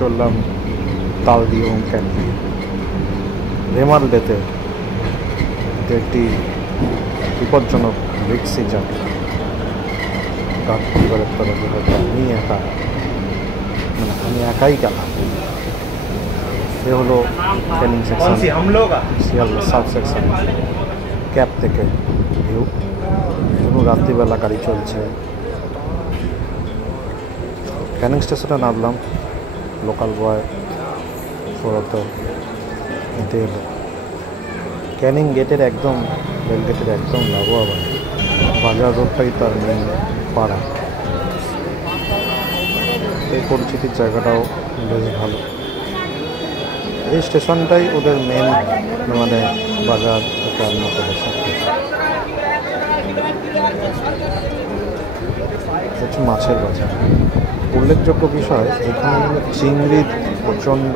চললাম তালদি এবং ক্যান্টি। রেমালডেতে একটি বিপজ্জনক রিক্সি জার্নি। গার্ড পরিবারের তরফে হয়তো আমি একাই গেলাম। এ হলো Canning section, Sealdah south section cab থেকে ভিউ, এবং রাত্রিবেলা গাড়ি চলছে। ক্যানিং স্টেশনে নামলাম, লোকাল বয় সৌরভ নিতে এলো। ক্যানিং গেটের একদম রেল গেটের একদম লাগোয়া বাজার রোডটাই তার মেন পাড়া। এই পরিচিতির জায়গাটাও বেশ ভালো। এই স্টেশনটাই ওদের মেন মানে বাজার থেকে আরম্ভ করে সব কিছু। হচ্ছে মাছের বাজার। উল্লেখযোগ্য বিষয়, এখানে চিংড়ির প্রচণ্ড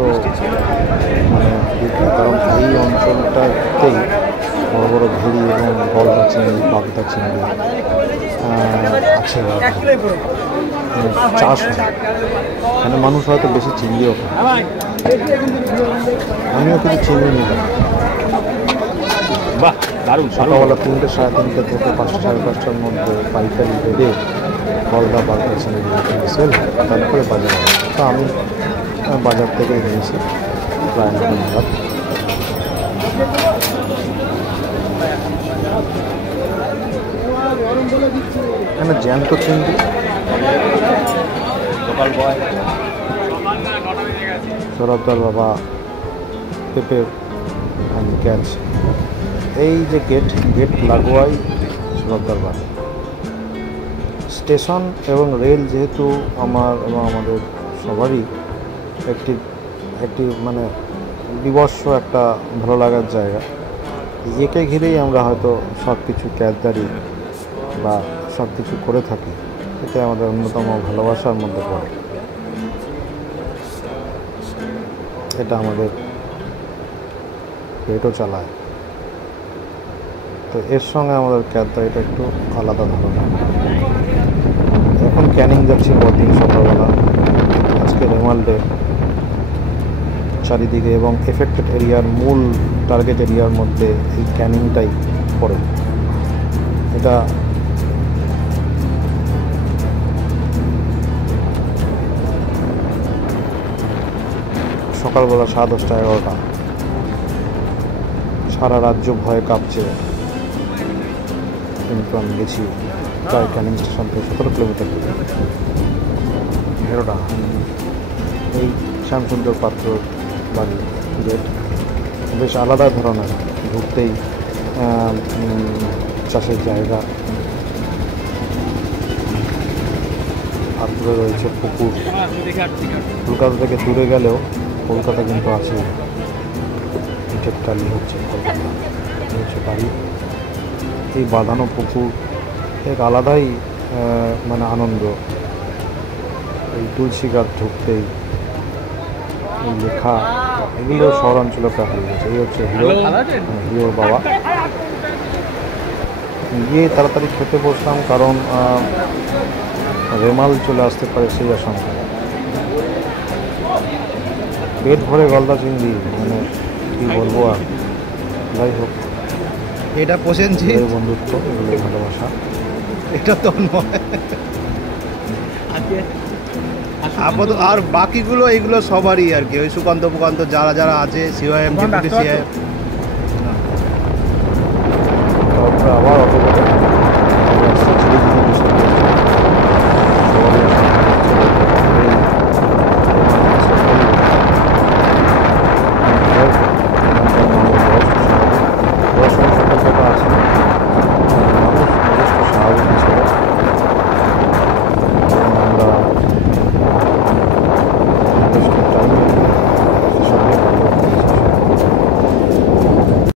মানে বিক্রি, কারণ এই অঞ্চলটাতেই বড় বড় ভেড়ি এবং গলদা চিংড়ি, বাগদা চিংড়ি আছে, চাষ হয়। এখানে মানুষ হয়তো বেশি চিংড়িও খায়। আমিও কিছু চিংড়ি নিলাম। সকালবেলা 3টে সাড়ে 3টে থেকে 5টা সাড়ে 5টার মধ্যে পাইকারি রেটে গলদা বাগদা চিংড়ি সেল, তারপরে বাজার। তো আমি বাজার থেকে নিয়েছি প্রায় 9টা নাগাদ। এখানে জ্যান্ত চিংড়ি, সৌরভদার বাবা পেঁপে ক্যাচ। এই যে গেট লাগোয়াই সৌরভদার বাবা। স্টেশন এবং রেল যেহেতু আমার এবং আমাদের সবারই একটি মানে বিবর্ষ একটা ভালো লাগার জায়গা। একে ঘিরেই আমরা হয়তো সব কিছু ক্যাচদারি বা সব কিছু করে থাকি। এটা আমাদের অন্যতম ভালোবাসার মধ্যে পড়ে। এটা আমাদের পেটও চালায়। তো এর সঙ্গে আমাদের ক্যাচদারিটা একটু আলাদা ধরনের। এখন ক্যানিং যাচ্ছি পরদিন সকালবেলা। আজকে রেমালডে চারিদিকে এবং এফেক্টেড এরিয়ার মূল টার্গেট এরিয়ার মধ্যে এই ক্যানিংটাই পড়ে। এটা সকালবেলা 10:30 11টা। সারা রাজ্য ভয়ে কাঁপছে, কিন্তু আমি গেছি প্রায় ক্যানিং স্টেশন থেকে 17 কিলোমিটার দূরে ভেরোডা। এই শ্যামসুন্দর পাত্র বাড়ি গেট বেশ আলাদা ধরনের, ঘুরতেই চাষের জায়গা, আর দূরে রয়েছে পুকুর। কলকাতা থেকে দূরে গেলেও কলকাতা কিন্তু আছে, ইটের টালি হচ্ছে কলকাতা, হচ্ছে বাড়ি। এই বাঁধানো পুকুর এক আলাদাই মানে আনন্দ। এই তুলসী গাছ ঢুকতেই এই লেখা, এগুলো শহরাঞ্চলে প্রায় হয়ে গেছে। এই হচ্ছে হিরোর বাবা। গিয়ে তাড়াতাড়ি খেতে বসলাম, কারণ রেমাল চলে আসতে পারে সেই আশঙ্কা। পেট ভরে গলদা চিংড়ি, মানে কী বলবো আর। যাই হোক, এটা প্রসেনজিৎ বন্ধুত্ব, এগুলোই ভালোবাসা। এটা তো নয় আপাতত। আর বাকিগুলো এগুলো সবারই আর কি, ওই সুকান্ত ফুকান্ত যারা যারা আছে, সিওএম, ডেপুটি সিএম। তারপরে আবার